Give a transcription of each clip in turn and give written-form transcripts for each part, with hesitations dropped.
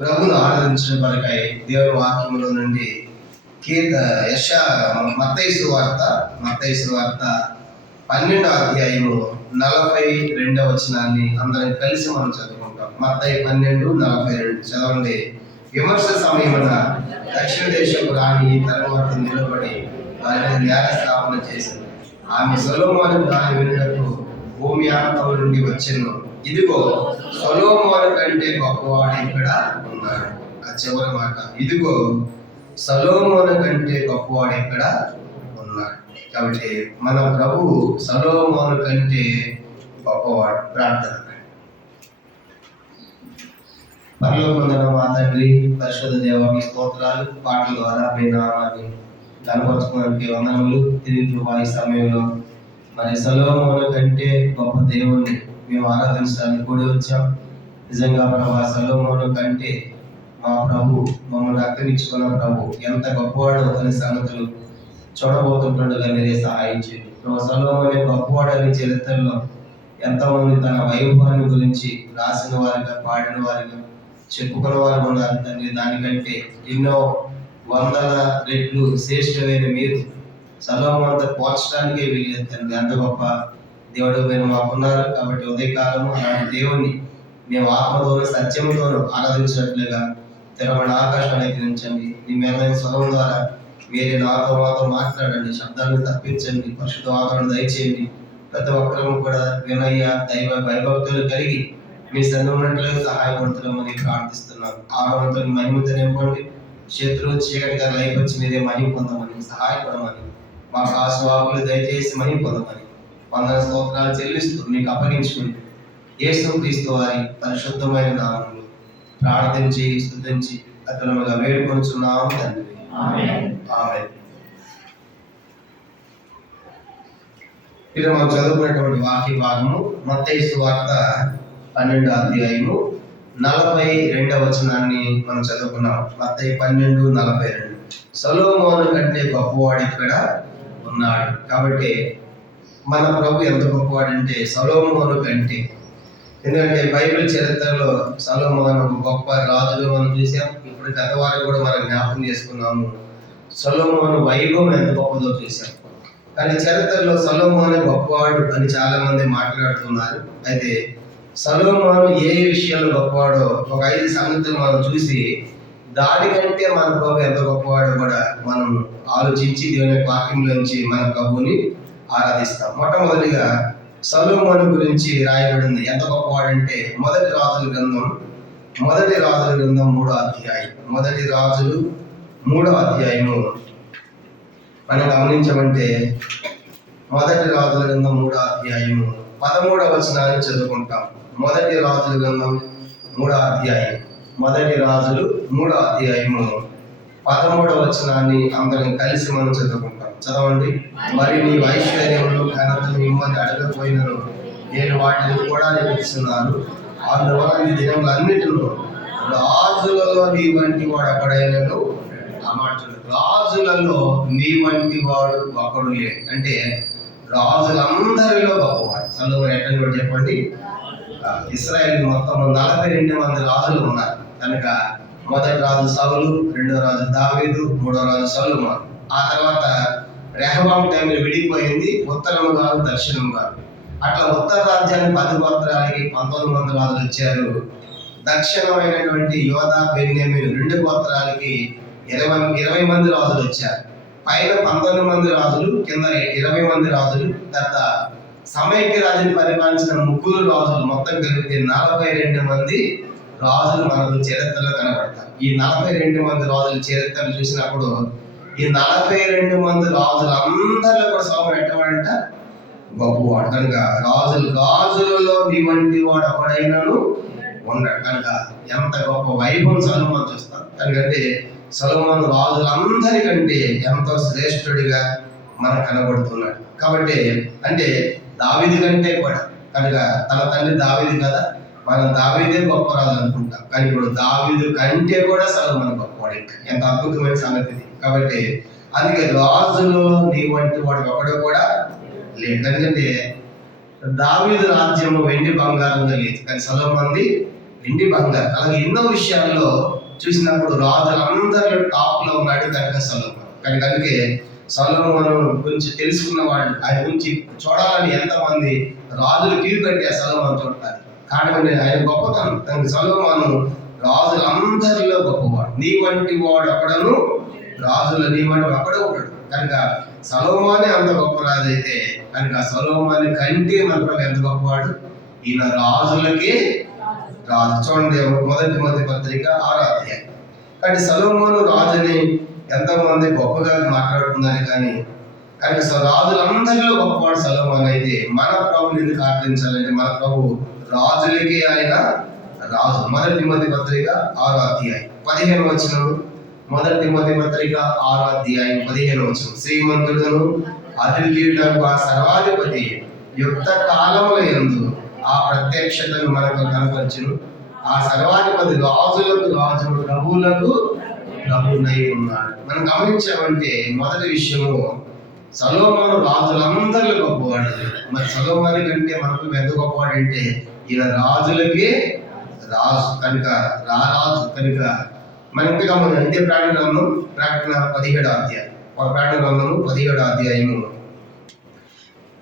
ప్రభును ఆరాధించిన కొరకై దేవుని వాక్యములో నుండి మత్తయి సువార్త 12వ అధ్యాయము 42వ వచనాన్ని అందరం కలిసి మనం చదువుకుంటాం. మత్తయి 12:42 చదవండి. విమర్శ సమయమున దక్షిణ దేశపు రాణి తరువాత నిలబడి వారిని న్యాయస్థాపన చేసింది. ఆమె సొలొమోను దాని వినుటకు భూమి అంతము నుండి వచ్చెను. ఇదిగో సొలొమోను కంటే గొప్పవాడు ఇక్కడ ఉన్నాడు. ఆ చివరి మాట, ఇదిగో సొలొమోను కంటే గొప్పవాడు ఇక్కడ ఉన్నాడు. కాబట్టి మన ప్రభువు సొలొమోను కంటే గొప్పవాడు. ప్రార్థన. పరలోకమందున్న మా తండ్రి, పరిశుద్ధ దేవానికి స్తోత్రాలు. పాటల ద్వారా మీ నామాన్ని కనపరచుకోవడానికి వందనములు. తిరిగి ఈ సమయంలో మరి సొలొమోను కంటే గొప్ప దేవుణ్ణి మేము ఆరాధించడానికి కూడి వచ్చాం. నిజంగా ప్రభా, సొలొమోను కంటే మా ప్రభు, మమ్మల్ని అక్కడించుకున్న ప్రభు ఎంత గొప్పవాడు అనే సంగతులు చూడబోతుండగా మీరే సహాయం చేయండి. సొలొమోను గొప్పవాడు అనే చరిత్రలో ఎంతోమంది తన వైభవాన్ని గురించి రాసిన వారిగా, పాడిన వారిగా, చెప్పుకున్న వారు ఉన్నారు తండ్రి. దానికంటే ఎన్నో వందల రెట్లు శ్రేష్టమైన మీరు సొలొమోనుతో పోల్చడానికే వీలేదు తండ్రి. అంత గొప్ప దేవుడు మీరు మాకున్నారు. కాబట్టి ఉదయకాలము అలాంటి దేవుణ్ణి మేము ఆత్మతోనూ సత్యముతోనూ ఆరాధించినట్లుగా తెరవని ఆకాశాన్ని ఎక్కించండి. మీ మేలైన స్వరం ద్వారా మీరే మాతో మాట్లాడండి. శబ్దాలను తప్పించండి. పరిశుద్ధ వాతావరణం దయచేయండి. ప్రతి ఒక్కరూ కూడా వినయ దైవ భయభక్తులు కలిగి మీ సన్నిధిలో ఉన్నట్లుగా సహాయపడుతున్నామని ప్రార్థిస్తున్నాం. ఆరోగ్యంతో మహిమతో నింపండి. శత్రువు చీకటిగా లైపొచ్చి మీరే మహిమ పొందమని, సహాయపడమని, మా కాసువాకులు దయచేసి మహిమ పొందమని వందన స్తోత్రాలు చెల్లిస్తూ మీకు అప్పగించుకుని యేసుక్రీస్తు వారి పరిశుద్ధమైన నామములో ప్రార్థించి స్తుతించి అతనుగా వేడుకొంచున్నాము తండ్రి. ఆమేన్. ఇది మనం చదువుకున్నటువంటి వాక్య భాగము మత్తయి సువార్త 12వ అధ్యాయము 42వ వచనాన్ని మనం చదువుకున్నాం. మత్తయి 12:42 సొలొమోను కంటే గొప్పవాడు ఇక్కడ ఉన్నాడు. కాబట్టి మన ప్రభు ఎంత గొప్పవాడంటే సొలొమోను కంటే. ఎందుకంటే బైబిల్ చరిత్రలో సొలొమోను గొప్ప రాజులు మనం చూసాం. ఇప్పుడు గతవారు కూడా మనం జ్ఞాపకం చేసుకున్నాము. సొలొమోను వైభవం ఎంత గొప్పదో చూసాం. కానీ చరిత్రలో సొలొమోను గొప్పవాడు అని చాలా మంది మాట్లాడుతున్నారు. అయితే సొలొమోను ఏ విషయంలో గొప్పవాడో ఒక 5 సంగతులు మనం చూసి దానికంటే మన ప్రభు ఎంత గొప్పవాడో కూడా మనం ఆలోచించి దేవుని వాక్యంలోంచి మన ప్రభుని ఆరాధిస్తాం. మొట్టమొదటిగా సొలొమోను గురించి రాయబడింది. ఎంత గొప్పవాడంటే మొదటి రాజుల గ్రంథం 3వ అధ్యాయం. మొదటి రాజులు 3వ అధ్యాయము మనం గమనించమంటే మొదటి రాజుల గ్రంథం 3వ అధ్యాయము 13వ వచనాన్ని చదువుకుంటాం. మొదటి రాజుల గ్రంథం 3వ అధ్యాయం. మొదటి రాజులు 3వ అధ్యాయము 13వ వచనాన్ని అందరం కలిసి మనం చదువుకుంటాం. చదవండి. మరి నీ ఐశ్వర్యములు ఘనతను మిమ్మల్ని అడగకపోయినను నేను వాటిని కూడా ఇస్తున్నాను. అందువల్ల నీ దినములన్నిటిలో రాజులలో నీ వంటి వాడు అక్కడైనను. ఆ మాట రాజులలో నీ వంటి వాడు ఒకడు లేడు. అంటే రాజులందరిలో గొప్పవాడు సొలొమోను. ఎట్లా చెప్పండి. ఇశ్రాయేల్ మొత్తం 42 మంది రాజులు ఉన్నారు కనుక మొదటి రాజు సౌలు, రెండో రాజు దావీదు, మూడో రాజు సొలొమోను. ఆ తర్వాత రెహబాము టైంలో విడిపోయింది, ఉత్తరం కాదు దక్షిణం కాదు. అట్లా ఉత్తర రాజ్యాన్ని 10 గోత్రాలకి 19 మంది రాజులు వచ్చారు. దక్షిణమైనటువంటి యోధా, బెన్యామీను 2 గోత్రాలకి 20 మంది రాజులు వచ్చారు. పైన 19 మంది రాజులు, కింద 20 మంది రాజులు. తర్వాత సమైక్య రాజుని పరిపాలించిన 3 రాజులు, మొత్తం కలిపితే 42 మంది రాజులు మనకు చరిత్రలో కనబడతారు. ఈ 42 మంది రాజుల చరిత్రను చూసినప్పుడు ఈ 42 మంది రాజులు అందరిలో కూడా సొలొమోను ఎట్టవాడంట గొప్పవాడు. కనుక రాజులలో నీ వంటి వాడు ఒకడైనను ఉన్నాడు. కనుక ఎంత గొప్ప వైభవం సొలొమోను చూస్తాం. ఎందుకంటే సొలొమోను రాజులందరికంటే ఎంతో శ్రేష్ఠుడిగా మనకు కనబడుతున్నాడు. కాబట్టి అంటే దావీదు కంటే కూడా, కనుక తన తండ్రి దావీదు కదా, మనం దావీదే గొప్ప రాజు అనుకుంటాం. కానీ ఇప్పుడు దావీదు కంటే కూడా సొలొమోను గొప్పవాడు. ఎంత అద్భుతమైన సంగతి. కాబట్టి అందుకే రాజులో నీ వంటి వాడు ఒకడు కూడా లేదు. ఎందుకంటే దావీదు రాజ్యము వెండి బంగారంగా లేదు, కానీ సొలొమోనుది వెండి బంగారు, అలాగే ఎన్నో విషయాల్లో చూసినప్పుడు రాజులందరిలో టాప్ లో ఉన్నాడు కనుక సొలొమోను. అందుకే సొలొమోను గురించి తెలుసుకున్న వాళ్ళు, ఆయన గురించి చూడాలని ఎంతమంది రాజులు క్యూ కట్టారు సొలొమోను చూడటానికి. కారణం ఆయన గొప్పతనం. తనకి సొలొమోను రాజులందరిలో గొప్పవాడు. నీ వంటి వాడు అక్కడను రాజులు, నీ వంటి అక్కడే ఉంటాడు. కనుక సొలొమోనే అంత గొప్ప రాజు అయితే కనుక సొలొమోను కంటే మన ఎంత గొప్పవాడు. ఈయన రాజులకి రాజు. చూడండి, 1 తిమోతి పత్రిక 6వ అధ్యాయం. కాబట్టి సొలొమోను రాజుని ఎంతోమంది గొప్పగా మాట్లాడుతున్నారు, కానీ కనుక రాజులందరిలో గొప్పవాడు సొలొమోను అయితే మన ప్రభుని ఎందుకు ఆరాధించాలంటే మన ప్రభు రాజులకి ఆయన రాజు. 1 తిమోతి పత్రిక 6వ అధ్యాయం 15వ వచనం. 1 తిమోతి పత్రిక 6వ అధ్యాయం 15వ వచనం. శ్రీమంతుడును అద్వితీయుడగు ఆ సర్వాధిపతి యుక్త కాలముల యందు ఆ ప్రత్యక్షతను మనకు కనపరచును. ఆ సర్వాధిపతి రాజులకు రాజు, ప్రభువులకు ప్రభువునై ఉన్నాడు. మనం గమనించామంటే మొదటి విషయము, సొలొమోను రాజులందరిలో గొప్పవాడు. మరి సొలొమోను కంటే మనకు ఎంత గొప్పవాడు అంటే ఈయన రాజులకే రాజు కనుక రారాజు కనుక మనకి గమనం. ఇదే ప్రకటన 17వ అధ్యాయం. ప్రకటన 17వ అధ్యాయము,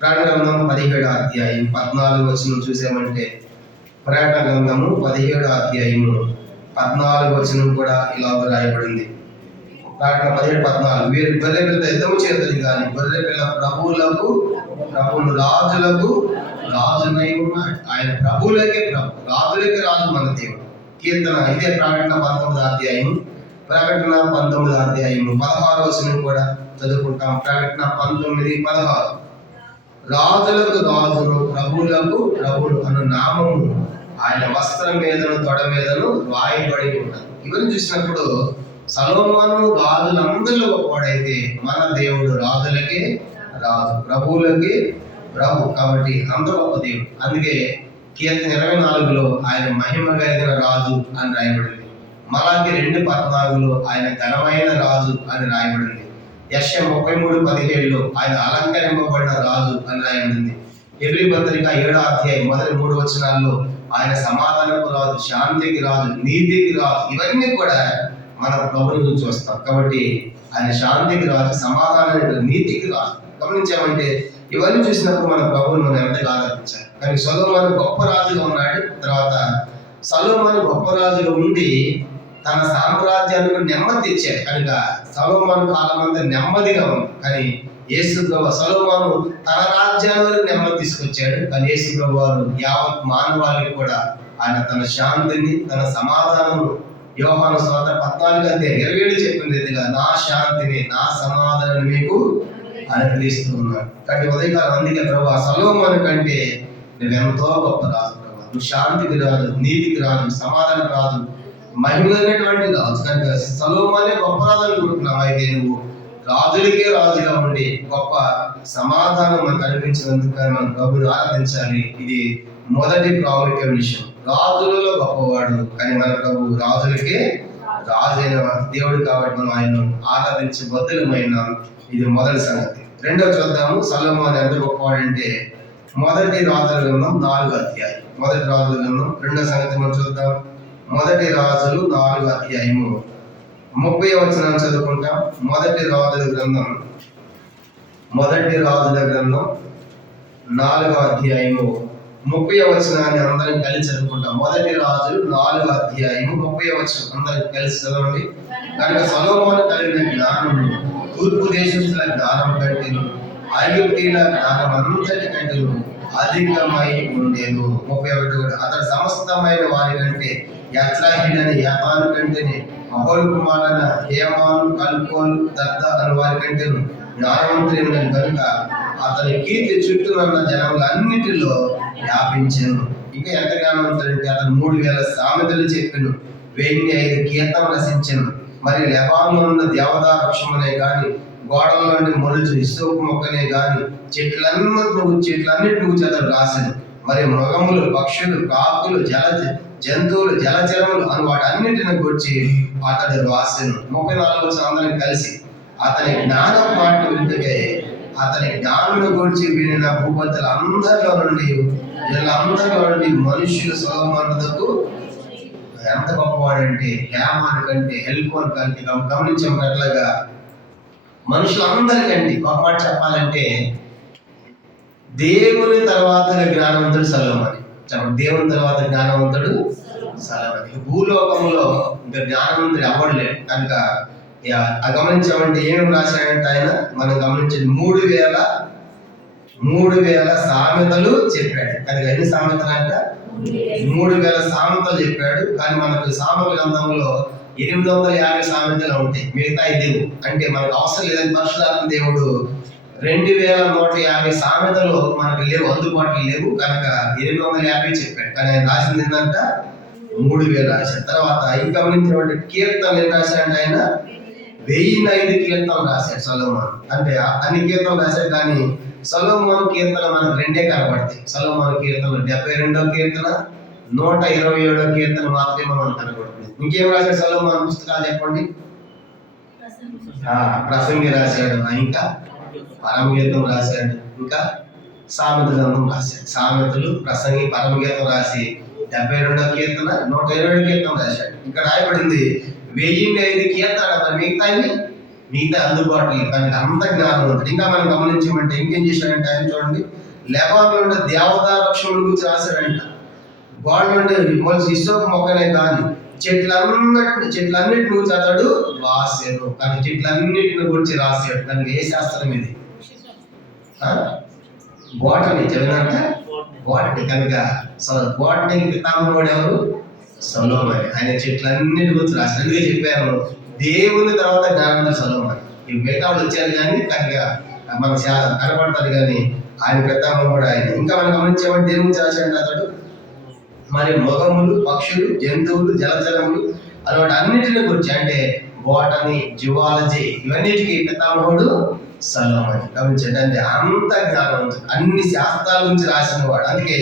ప్రకటన 17వ అధ్యాయం 14వ వచనం చూసామంటే, ప్రకటన 17వ అధ్యాయము 14వ వచనం కూడా ఇలా రాయబడింది. ప్రకటన 17:14 వీరు గొర్రె పిల్లతో యుద్ధము చేతులు కానీ గొర్రె పిల్ల ప్రభువులకు ప్రభువులు రాజులకు రాజునై ఉన్నాడు. ఆయన ప్రభువులకే ప్రభు, రాజులకే రాజు మన దేవుడు. కీర్తన ఇదే ప్రకటన 19వ అధ్యాయం, ప్రకటన 19వ అధ్యాయము 16వ వచనం కూడా చదువుకుంటాం. ప్రకటన 19:16 రాజులకు రాజును ప్రభువులకు ప్రభువులు అను నామము ఆయన వస్త్రం మీదను తొడ మీదను రాయబడి ఉన్నది. ఇవన్నీ చూసినప్పుడు సొలొమోను రాజులందరిలో గొప్పవాడైతే మన దేవుడు రాజులకే రాజు, ప్రభువులకి ప్రభు. కాబట్టి అంత గొప్ప దేవుడు. అందుకే కీర్తన 24లో ఆయన మహిమ కలిగిన రాజు అని రాయబడింది. మలాకి 2:14లో ఆయన ఘనమైన రాజు అని రాయబడింది. యెషయా 33:17లో ఆయన అలంకరింపబడిన రాజు అని రాయబడింది. హెబ్రీ పత్రిక 7వ అధ్యాయం మొదటి 3 వచనాల్లో ఆయన సమాధానపు రాజు, శాంతికి రాజు, నీతికి రాజు. ఇవన్నీ కూడా మన ప్రభుని గురించి వస్తాం. కాబట్టి ఆయన శాంతికి రాజు, సమాధానానికి, నీతికి రాజు. గమనించామంటే ఇవన్నీ చూసినప్పుడు మన ప్రభువుని మనం ఎంతగా ఆరాధించాలి. కానీ సొలొమోను గొప్ప రాజుగా ఉన్నాడు. తర్వాత సొలొమోను గొప్ప రాజుగా ఉండి తన సామ్రాజ్యానికి నెమ్మది తెచ్చాడు. కనుక సొలొమోను కాలం అంతా నెమ్మదిగా ఉంది. కానీ యేసు ప్రభు సొలొమోను తన రాజ్యానికి నెమ్మది తీసుకొచ్చాడు. కానీ యేసు ప్రభు వారు యావత్ మానవాళికి కూడా ఆయన తన శాంతిని, తన సమాధానము, యోహాను సువార్త 14:27 చెప్పిన రీతిగా నా శాంతిని, నా సమాధానాన్ని మీకు అనుగ్రహిస్తూ ఉన్నాడు. కాబట్టి ఉదయకాలం అందుకే ప్రభు సొలొమోను కంటే నువ్వెంతో గొప్ప రాజు ప్రభు. నువ్వు శాంతికి రాజు, నీతికి రాజు, సమాధానం రాజు, మహిమైనటువంటి రాజు. కనుక సొలొమోనే గొప్ప రాజు అనుకుంటున్నావు. అయితే నువ్వు రాజులకే రాజుగా ఉండి గొప్ప సమాధానం మనకు అనిపించినందుకు మనం ప్రభుని ఆరాధించాలి. ఇది మొదటి ప్రాముఖ్య విషయం. రాజులలో గొప్పవాడు, కానీ మన ప్రభు రాజులకే రాజైన దేవుడు కాబట్టి మనం ఆయన్ను ఆరాధించి బద్దులమైన ఇది మొదటి సంగతి. రెండవ చూద్దాము, సొలొమోను ఎంత గొప్పవాడంటే మొదటి రాజుల గ్రంథం 4వ అధ్యాయం. మొదటి రాజుల గ్రంథం 2వ సంగతి మనం చూద్దాం. మొదటి రాజులు 4వ అధ్యాయము 30వ వచనం చదువుకుంటాం. మొదటి రాజుల గ్రంథం 4వ అధ్యాయము 30వ వచనాన్ని అందరం కలిసి చదువుకుంటాం. మొదటి రాజులు 4వ అధ్యాయము 30వ వచనం అందరం కలిసి చదవండి. కనుక సొలొమోను కలిగిన జ్ఞానము తూర్పు దేశస్తుల జ్ఞానం కంటేను ఐగుప్తీయుల జ్ఞానం అంతటి కంటేను అధికమై ఉండేను. 31 అతడు సమస్తమైన వారి కంటే యత్రాహీనని యాతాను కంటేనే మహోలు కుమారులైన హేమాను, కల్కోలు, దద్ద అని వారి కంటేను జ్ఞానవంతుడైన కనుక అతని కీర్తి చుట్టూనున్న జనములన్నిటిలో వ్యాపించెను. ఇంకా ఎంత జ్ఞానవంతుడంటే అతను 3000 సామెతలు చెప్పెను, 1005 కీర్తనలు రచించెను. మరి లెబానోనున్న దేవదారు వృక్షమునే గాని, గోడల నుండి మొలుచు ఇసోపు మొక్కనే గాని చెట్లన్నిటి అతడు రాసెను. మరి మృగములు, పక్షులు, కాకులు, జంతువులు, జలచరములు అని వాటి అన్నిటిని గురించి అతడు రాసెను. 34 అందరం కలిసి అతని జ్ఞానం మాట వింటే అతని జ్ఞానుల గురించి వినిన భూపతులందరిలో నుండి మనుషులు సొలొమోనుకు ఎంత గొప్పవాడంటే హేమాన్ కంటే హెల్కోన్ కంటే గమనించినట్లుగా మనుషులందరికంటే గొప్ప మాట చెప్పాలంటే దేవుని తర్వాత జ్ఞానవంతుడు సొలొమోను. చెప్పండి, దేవుని తర్వాత జ్ఞానవంతుడు సొలొమోను. భూలోకంలో ఇంకా జ్ఞానవంతుడు ఎవరు లేడు కనుక గమనించామంటే ఏమేమి రాశాడంటే ఆయన మనం గమనించింది 3000 సామెతలు చెప్పాడు. కనుక ఎన్ని సామెతలు అంట? 3000 సామెతలు చెప్పాడు. కానీ మనకు సామెతల గ్రంథంలో 850 సామెతలు ఉంటాయి, మిగతా లేవు. అంటే మనకు అవసరం లేదని పరిశుద్ధాత్మ దేవుడు 2150 సామెతలు మనకు లేవు, అందుబాటులో లేవు. కనుక 850 చెప్పాడు. కానీ ఆయన రాసింది ఏంటంట 3000 రాశాడు. తర్వాత ఇంకా గమనించినటువంటి కీర్తనలు ఏం రాశాడంటే ఆయన 1005 కీర్తనలు రాశాడు సొలొమోను. అంటే అన్ని కీర్తనలు రాశాడు, కానీ సొలొమోను కీర్తన మనకు రెండే కనబడతాయి. సొలొమోను కీర్తనలు 72వ కీర్తన, 127వ కీర్తన మాత్రమే మనకు కనబడుతుంది. ఇంకేం రాశాడు సొలొమోను పుస్తకాలు చెప్పండి? ప్రసంగి రాశాడు, ఇంకా పరమగీతం రాశాడు, ఇంకా సామెత గ్రంథం రాశాడు. సామెతలు, ప్రసంగి, పరమగీతం రాసి 72వ కీర్తన, 127వ కీర్తన రాశాడు. ఇక్కడ రాయబడింది 1005 కీర్తన. మిగతా అందుబాటులో కనుక అంత జ్ఞానం ఉంటుంది. ఇంకా మనం గమనించమంటే ఇంకేం చేశాడంటే ఆయన చూడండి, లెబానోనులో దేవతా వృక్షముల గురించి రాశాడంట. గోడ నుండి ఇసోపు మొక్కనే కానీ చెట్లన్నిటిని గురించి అతడు రాశాడు. కానీ చెట్లన్నిటిని గురించి రాశాడు. కనుక ఏ శాస్త్రం ఇది? బోటనీ. చదివినాక బోటనీ. కనుక బోటనీ పితామహుడు ఎవరు? సొలొమోను. ఆయన చెట్లన్నిటి గురించి రాశాడు. అందుకే చెప్పాను దేవుని తర్వాత జ్ఞానవంతుడు సొలొమోను. ఈ మిగతా వాళ్ళు వచ్చారు కానీ కనుక మన కనపడతారు, కానీ ఆయన పితామహుడు ఆయన. ఇంకా మనం గమనించామంటే దేని గురించి రాశాడు అతడు? మరి మృగములు, పక్షులు, జంతువులు, జలచరములు అలాంటి అన్నిటిని గురించి, అంటే బోటనీ, జువాలజీ, ఇవన్నిటికీ పితామహుడు సొలొమోను. గమనించండి, అంటే అంత జ్ఞానవంతుడు, అన్ని శాస్త్రాల గురించి రాసిన వాడు. అందుకే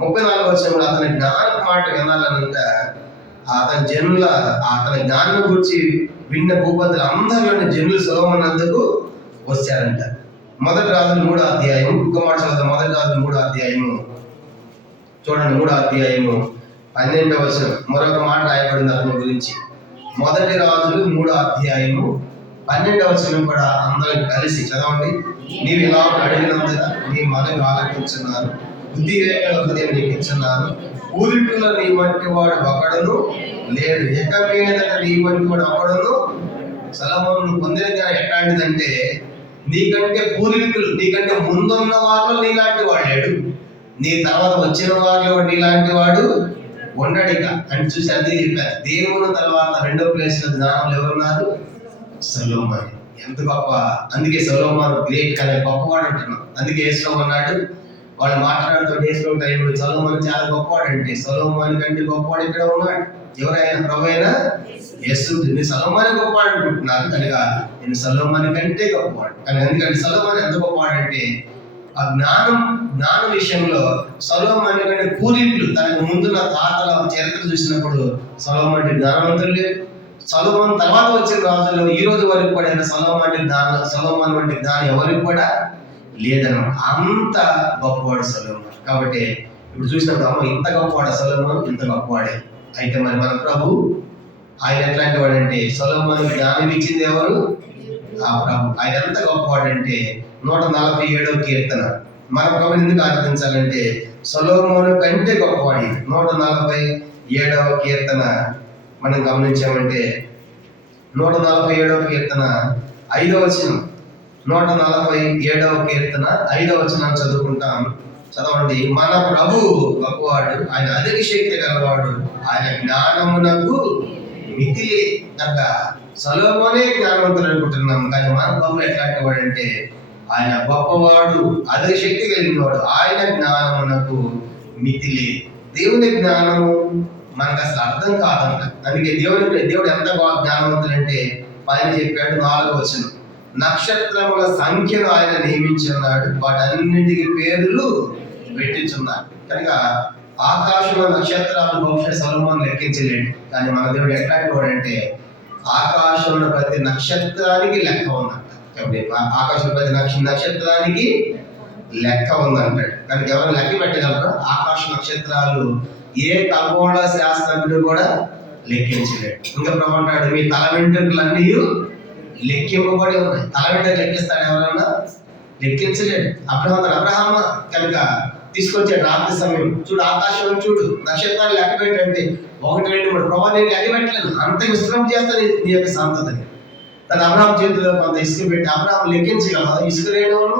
34వ వచనంలో అతని జ్ఞానపు మాట వినాలనంట అతని జ్ఞానం గురించి విన్న భూపతులు అందరిలోని జనులు సొలొమోను వద్దకు వచ్చారంట. 1 రాజులు 3వ అధ్యాయం, ఇంకో మాట చదువుతాం. 1 రాజులు 3వ అధ్యాయము చూడండి, 3వ అధ్యాయము 12వ వచనం మరొక మాట రాయబడింది అతని గురించి. 1 రాజులు 3వ అధ్యాయము 12వ వచనం కూడా అందరం కలిసి చదవండి. నీవు ఇలా అడిగినందుగా నీ మనవి ఆలకించున్నాను, బుద్ధి హృదయం నీకు ఇచ్చున్నాను. పూర్వీకుల నీ వంటి వాడు ఒకడును లేడు, ఎక్క మీద నీ వంటి వాడు ఒకడును. సొలొమోను పొందిన జ్ఞానం ఎట్లాంటిదంటే, నీకంటే పూర్వీకులు, నీకంటే ముందున్న వారిలో నీలాంటి వాడు లేడు, నీ తర్వాత వచ్చిన వారిలో నీలాంటి వాడు ఉండడిక అని చూసి అదే చెప్పారు. దేవుని తర్వాత 2వ ప్లేస్ లో జ్ఞానంలో ఎవరున్నారు? సొలొమోను. ఎంత గొప్ప! అందుకే సొలొమోను గ్రేట్ కానీ గొప్పవాడు అంటున్నాం. అందుకే యేసు అన్నాడు, వాళ్ళు మాట్లాడుతూ యేసు టైంలో సొలొమోను చాలా గొప్పవాడు అంటే, సొలొమోను కంటే గొప్పవాడు ఇక్కడ ఉన్నాడు. ఎవరైనా ప్రభు అయినా యేసు. నేను సొలొమోను గొప్పవాడు అనుకుంటున్నాను, కనుక నేను సొలొమోను కంటే గొప్పవాడు. కానీ ఎందుకంటే సొలొమోను ఎంత గొప్పవాడు అంటే, ఆ జ్ఞానం విషయంలో సొలొమోను కంటే పూర్వీకులు తనకు ముందున్న తాతల చరిత్ర చూసినప్పుడు సొలొమోను జ్ఞానవంతులు లేరు. సొలొమోను తర్వాత వచ్చిన రాజుల్లో ఈ రోజు వరకు కూడా సొలొమోను వంటి జ్ఞానం ఎవరికి కూడా లేదన్నమాట. అంత గొప్పవాడు సొలొమోను. కాబట్టి ఇప్పుడు చూసినప్పుడు అమ్మ ఇంత గొప్పవాడు సొలొమోను, ఇంత గొప్పవాడే. అయితే మరి మన ప్రభు ఆయన ఎట్లాంటి వాడంటే, సొలొమోను జ్ఞానం ఇచ్చింది ఎవరు? ఆ ప్రభు. ఆయన ఎంత గొప్పవాడంటే 147వ కీర్తన మన ప్రభు ఎందుకు ఆరాధించాలంటే సొలొమోను కంటే గొప్పవాడి. 147వ కీర్తన మనం గమనించామంటే 147వ కీర్తన 5వ వచనం, 147వ కీర్తన 5వ వచనం చదువుకుంటాం. చదవండి. మన ప్రభు గొప్పవాడు, ఆయన అధిక శక్తి గలవాడు, ఆయన జ్ఞానమునకు మితి కనుక సొలొమోనే జ్ఞానవంతుడు అనుకుంటున్నాం, కానీ మన ప్రభు ఎట్లాంటి వాడు అంటే ఆయన గొప్పవాడు, అధిక శక్తి కలిగిన వాడు, ఆయన జ్ఞానమునకు మితి లేదు. దేవుని జ్ఞానము మనకు అసలు అర్థం కాదంట. అందుకే దేవుడు ఎంత జ్ఞానవంతుడు అంటే పైన చెప్పాడు 4వ వచనం, నక్షత్రముల సంఖ్యను ఆయన నియమించున్నాడు, వాటన్నింటికి పేర్లు పెట్టించున్నాడు. కనుక ఆకాశంలో నక్షత్రాలు బహుశా సొలొమోను లెక్కించలేడు, కానీ మన దేవుడు ఎట్లాంటి వాడు అంటే ఆకాశంలో ప్రతి నక్షత్రానికి లెక్క ఉందంట. ఆకాశంలో ప్రతి నక్షత్రానికి లెక్క ఉందంటాడు. కనుక ఎవరు లెక్క పెట్టగలరు? ఆకాశ నక్షత్రాలు ఏ ఖగోళ శాస్త్రజ్ఞుడు కూడా లెక్కించలేడు. ఇంకా ప్రభు అంటాడు, మీ తల వెంట్రుకలన్నీ లెక్కింపబడి ఉన్నాయి. తల వెంట్రుకలు లెక్కిస్తాడు ఎవరన్నా? లెక్కించలేడు. అబ్రహామ కనుక తీసుకొచ్చాడు రాత్రి సమయం. చూడు ఆకాశం, చూడు నక్షత్రాలు లెక్క పెట్టండి, 1 2 3. ప్రభావ నేను లెక్క పెట్టలేను, అంత విశ్రమం చేస్తాను నీ యొక్క సంతతిని. తన అబ్రహాం చేతిలో కొంత ఇసుక పెట్టి, అబ్రహాం లెక్కించగలదు ఇసుక రేణువును?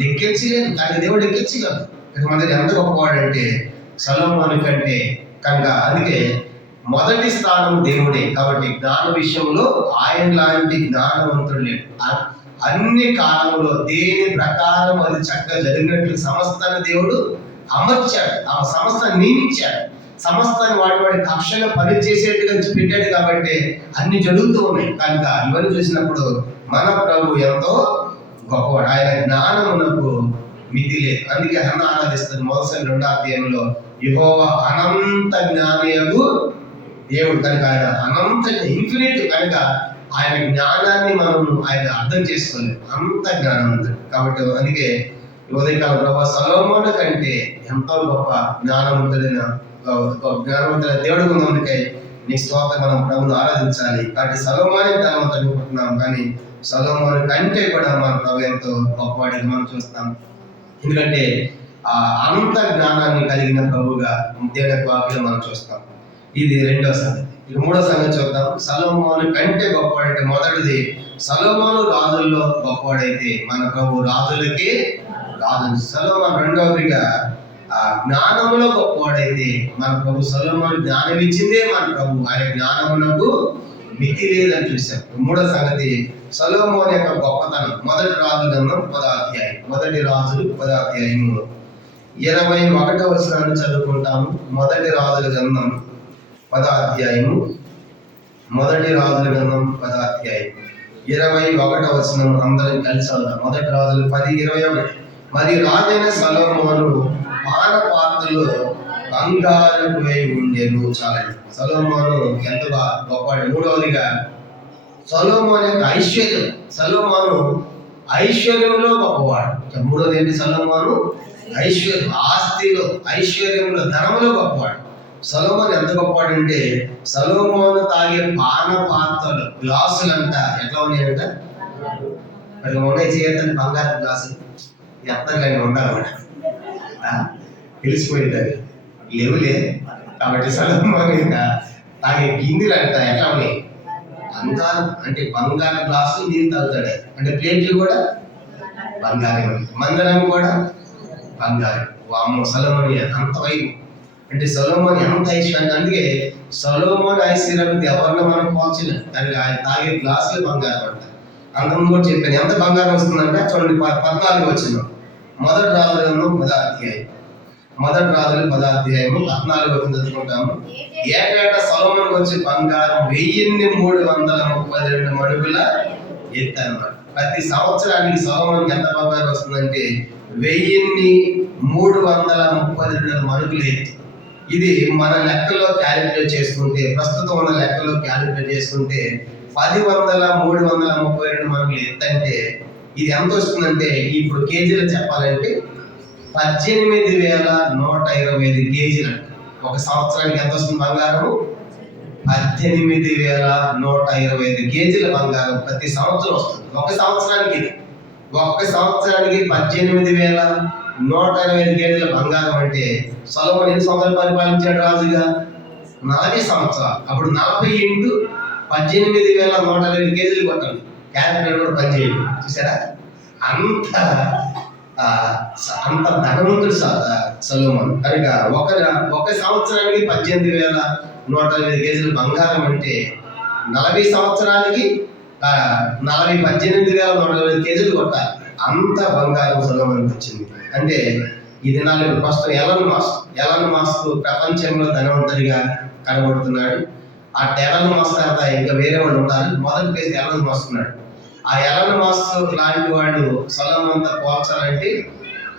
లెక్కించలేదు. కానీ దేవుడు లెక్కించగలదు. మన ఎంత గొప్పవాడంటే సొలొమోను కంటే. కనుక అందుకే మొదటి స్థానం దేవుడే. కాబట్టి జ్ఞాన విషయంలో ఆయన లాంటి జ్ఞానవంతుడు లేడు. అన్ని కాలంలో దేని ప్రకారం అది చక్కగా జరిగినట్లు సమస్తాన్ని దేవుడు అమర్చాడు, ఆ సమస్తాన్ని నియమించాడు. సమస్తాన్ని వాడి కక్షగా పనిచేసేట్టుగా పెట్టాడు. కాబట్టి అన్ని జరుగుతూ ఉన్నాయి. కనుక ఇవన్నీ చూసినప్పుడు మన ప్రభు ఎంతో గొప్పవాడు. ఆయన జ్ఞానమునకు మితి లేదు. అందుకే హన్న ఆరాధిస్తుంది. మొదటి 2వ అధ్యాయంలో యెహోవా అనంత జ్ఞానియగు దేవుడు. కనుక ఆయన అనంత ఇన్ఫినిట్. కనుక ఆయన జ్ఞానాన్ని మనం ఆయన అర్థం చేసుకోలేదు, అంత జ్ఞానవంతుడు. కాబట్టి అందుకే ఉదయకాల ప్రభా సొలొమోను కంటే ఎంతో గొప్ప జ్ఞానవంతుడైన దేవుడు ఉన్నందుకే నీ స్తోత్రం. మనం ప్రభువును ఆరాధించాలి. కాబట్టి సొలొమోను జ్ఞానవంతుడు అనుకుంటున్నాం, కానీ సొలొమోను కంటే కూడా మన ప్రభు ఎంతో గొప్పవాడిగా మనం చూస్తాం. ఎందుకంటే అంత జ్ఞానాన్ని కలిగిన ప్రభువుగా దేవుని వాక్యం మనం చూస్తాం. ఇది 2వ సంగతి. ఇక 3వ సంగతి చూద్దాం. సొలొమోను కంటే గొప్పవాడైతే మొదటిది, సొలొమోను రాజుల్లో గొప్పవాడైతే మన ప్రభు రాజులకి రాజు. సొలొమోను రెండవదిగా జ్ఞానములో గొప్పవాడైతే మన ప్రభు సొలొమోను జ్ఞానం ఇచ్చిందే మన ప్రభు. ఆయన జ్ఞానమునకు మితి లేదని చూశాం. 3వ సంగతి సొలొమోను యొక్క గొప్పతనం. మొదటి రాజుల గ్రంథం 10వ అధ్యాయం. మొదటి రాజులు 10వ అధ్యాయము 21వ వచనాన్ని చదువుకుంటాము. మొదటి రాజుల గ్రంథం 10వ అధ్యాయము. మొదటి రాజుల గ్రంథం 10వ అధ్యాయం 21వ వచనం అందరం కలిసి అవుతాం. మొదటి రాజులు 10:21. మరియు రాజైన సొలొమోను పానపాత్రలో బంగారపు ఉండేను. చాలండి. సొలొమోను ఎంతగా గొప్పవాడు. 3వదిగా సొలొమోను యొక్క ఐశ్వర్యం. సొలొమోను ఐశ్వర్యంలో గొప్పవాడు. 3వది ఏంటి? సొలొమోను ఐశ్వర్యం, ఆస్తిలో, ఐశ్వర్యంలో, ధనంలో గొప్పవాడు. సొలొమోను ఎంత గొప్పవాడంటే సొలొమోను తాగే పానపాత్రలు, గ్లాసులంట ఎట్లా ఉన్నాయంట? మరి ఉన్నాయి చేయొద్దని బంగారు గ్లాసులు ఎత్తగానే ఉండాలన్నమాట. తెలిసిపోయింది అది లేవులే. కాబట్టి సొలొమోను తాగే గిన్నెలు అంట ఎట్లా ఉన్నాయి? బంగారు. అంటే బంగారు గ్లాసులు నీళ్ళు తాగుతాడు. అంటే ప్లేట్లు కూడా బంగారం, మందిరం కూడా బంగారం. వామ్మో, సొలొమోను అంత వైపు. అంటే సొలొమోను ఎంత ఐశ్వర్యం. అందుకే సొలొమోను ఐశ్వర్యం ఎవరిలో మనం పోల్చలేం. దానికి ఆయన తాగే గ్లాసులు బంగారం అంట. అంతకు కూడా చెప్పాను ఎంత బంగారం వస్తుందంటే చూడండి 14 వచ్చిన మొదటి రాజుల 10వ అధ్యాయం. మొదటి రాజులు 10వ అధ్యాయము 14 వచ్చిన చదువుకుంటాము. ఏటేటా సొలొమోనుకు వచ్చి బంగారం 1332 మణుగుల ఎత్తు అన్నమాట. ప్రతి సంవత్సరానికి సొలొమోనుకి ఎంత బంగారం వస్తుందంటే 1332 మణుగుల ఎత్తు. ఇది మన లెక్కలో క్యాలిక్యులేట్ చేసుకుంటే, ప్రస్తుతం ఉన్న లెక్కలో క్యాలిక్యులేట్ చేసుకుంటే 10,332 మణుగుల ఎత్తు అంటే ఇది ఎంత వస్తుందంటే, ఇప్పుడు కేజీలు చెప్పాలంటే 18,125 కేజీలు. ఒక సంవత్సరానికి ఎంత వస్తుంది బంగారము? 18,125 కేజీల బంగారం ప్రతి సంవత్సరం వస్తుంది. ఒక సంవత్సరానికి 18,125 కేజీల బంగారం అంటే సొలొమోను ఎన్ని సంవత్సరాలు పరిపాలించాడు రాజుగా? 40 సంవత్సరాలు. అప్పుడు 40 ఇంటూ 18,125 కేజీలు కొట్టాలి. క్యాలిక్యులేటర్ కూడా పనిచేయదు. చూసారా? అంత ధనవంతుడు సొలొమోను. కనుక ఒక సంవత్సరానికి 18,125 కేజీల బంగారం అంటే 40 సంవత్సరానికి 18,125 కేజీలు కొట్టాలి. అంత బంగారం సొలొమోనుకి వచ్చింది. అంటే ఇది నాలుగు ప్రస్తుతం ఎలన్ మస్క్ ప్రపంచంలో ధనవంతుడిగా కనబడుతున్నాడు. ఆ ఎలన్ మస్క్ తర్వాత ఇంకా వేరే వాళ్ళు ఉన్నారు. మొదటి ప్లేస్ ఎలన్ మస్క్ ఉన్నాడు. ఆ ఎలన్ మస్క్ లాంటి వాడు సొలొమోనుతో పోల్చాలంటే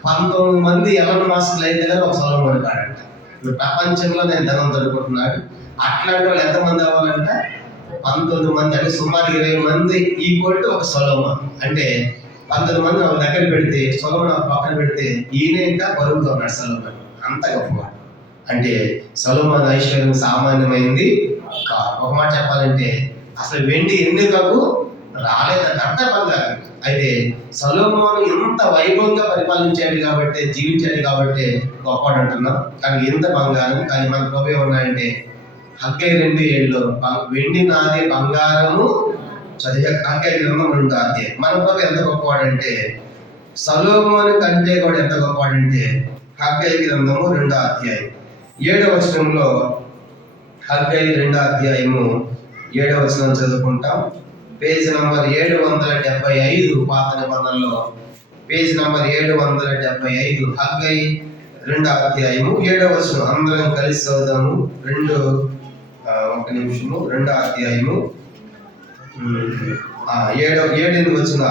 19 మంది ఎలన్ మస్క్లు అయితే కానీ ఒక సొలొమోను కాడంట. ఇప్పుడు ప్రపంచంలో నేను ధనవంతుడు అనుకుంటున్నాడు. అట్లాంటి వాళ్ళు ఎంతమంది అవ్వాలంట? 19 మంది. అంటే సుమారు 20 మంది ఈక్వల్ టు ఒక సొలొమోను. అంటే 19 మంది ఒక దగ్గర పెడితే, సొలొమోను పక్కన పెడితే ఈయన ఇంకా బరువుగా ఉన్నాడు సొలొమోను. అంత గొప్పవాడు. అంటే సొలొమోను ఐశ్వర్యం సామాన్యమైంది కాదు. ఒక మాట చెప్పాలంటే అసలు వెండి ఎందుకు రాలేదని అంత బంగారం. అయితే సొలొమోను ఎంత వైభవంగా పరిపాలించాడు కాబట్టి, జీవించాడు కాబట్టి గొప్పవాడు అంటున్నాం. కానీ ఎంత బంగారం. కానీ మన ప్రభు ఏమన్నాయంటే హగ్గై 2:7 వెండి నాది బంగారము చదివే హగ్గై గ్రంథం 2 మన ప్రభు ఎంత గొప్పవాడంటే సొలొమోను కంటే కూడా ఎంత గొప్పవాడంటే హగ్గై గ్రంథము 2 7వ వచనంలో హగ్గై 2 వచనం చదువుకుంటాం. పేజ్ నంబర్ 775 పాత నిబంధనలో పేజ్ నంబర్ 775 హగ్గై 2 వచనం అందరం కలిసి చదువుదాము. 7 వచ్చిన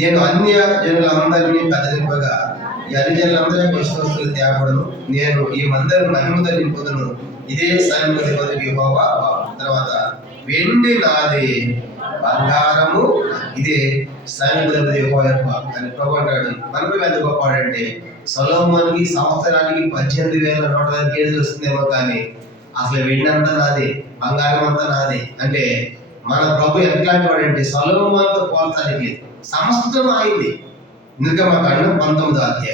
నేను అన్య జనులందరినీ కదిలింపగా ఈ అన్ని జనులందరూ వస్తువులు తేపడను, నేను ఈ మందిరం మహిమతో నింపుదును, ఇదే సైన్యాధిపతికి యెహోవా. తర్వాత వెండి నాది బంగారము ఇదే సైన్యాధిపతి యెహోవా అని ప్రభు అంటాడు. మనకు ఎంత గొప్పవాడంటే సొలొమోనుకి సంవత్సరానికి 18,100 కేజీలు వస్తుందేమో, కానీ అసలు వెండి అంతా నాది, బంగారం అంతా నాది. అంటే మన ప్రభు ఎట్లాంటి వాడంటే సొలొమోనుతో పోల్చడానికి సమస్తం అయింది. నిర్గమకాండం 19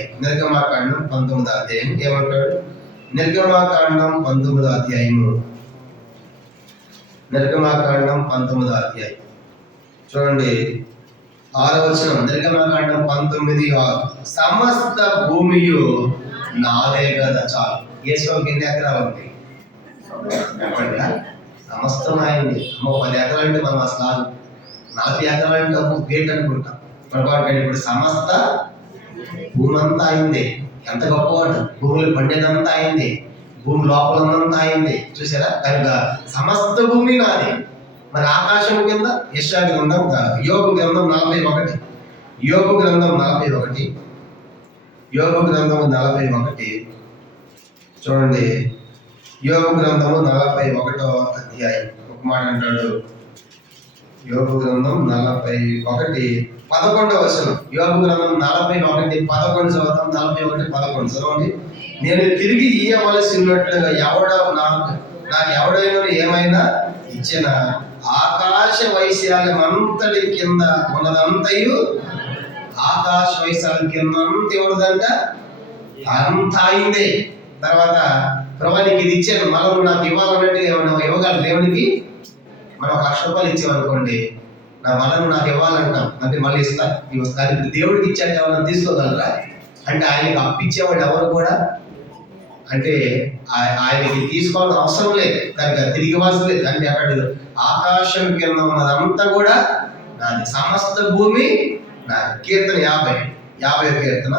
ఏమంటాడు? నిర్గమకాండం 19 చూడండి 6వ వచనం. నిర్గమకాండం 19:6 సమస్త భూమియు నాదే కదా. చాలు. యేసుకి ఎన్ని ఎకరాలు ఉంది చెప్పండి? సమస్తం అయింది. 10 ఎకరాలు అంటే మనం అసలు 40 ఎకరాలు అంటే గ్రేట్ అనుకుంటాం. ఇప్పుడు సమస్త భూమి అంతా అయింది. ఎంత గొప్పవాడు. భూములు పండేదంతా అయింది, భూమి లోపలంతా అయింది. చూసారా? కనుక సమస్త భూమి నాది. మరి ఆకాశం కింద యెషయా గ్రంథం, యోబు గ్రంథం 41 చూడండి. యోబు గ్రంథము 41వ అధ్యాయం ఒక మాట అంటాడు. యోబు గ్రంథం 41:11 వచనం. యోబు గ్రంథం 41:11 చదువుతాం. 41:11 చదవండి. నేను తిరిగి ఇయ్యవలసినట్లుగా నాకు ఎవడైనా ఏమైనా ఇచ్చిన ఆకాశ వైశాల్యమంతటి కింద ఉన్నదంతయు, ఆకాశ వైశాల్యం కింద అంత ఎవరిదంట అంత అయిందే. తర్వాత ప్రభా నీకు ఇది ఇచ్చాను, మనం నాకు ఇవ్వాలన్నట్టు ఏమన్నా ఇవ్వగలరు దేవునికి? మనం 1,00,000 రూపాయలు ఇచ్చామనుకోండి, నా మనం నాకు ఇవ్వాలంటాం, అంటే మళ్ళీ ఇస్తా. దానికి దేవుడికి ఇచ్చాక ఏమన్నా తీసుకోగలరా? అంటే ఆయనకి అప్పిచ్చేవాడు ఎవరు కూడా అంటే ఆయనకి తీసుకోవాల్సిన అవసరం లేదు, దానికి తిరిగి ఇవ్వాల్సిన లేదు. అంటే అక్కడ ఆకాశం కింద ఉన్నదంతా కూడా నాది, సమస్త భూమి నాది. కీర్తన 50 కీర్తన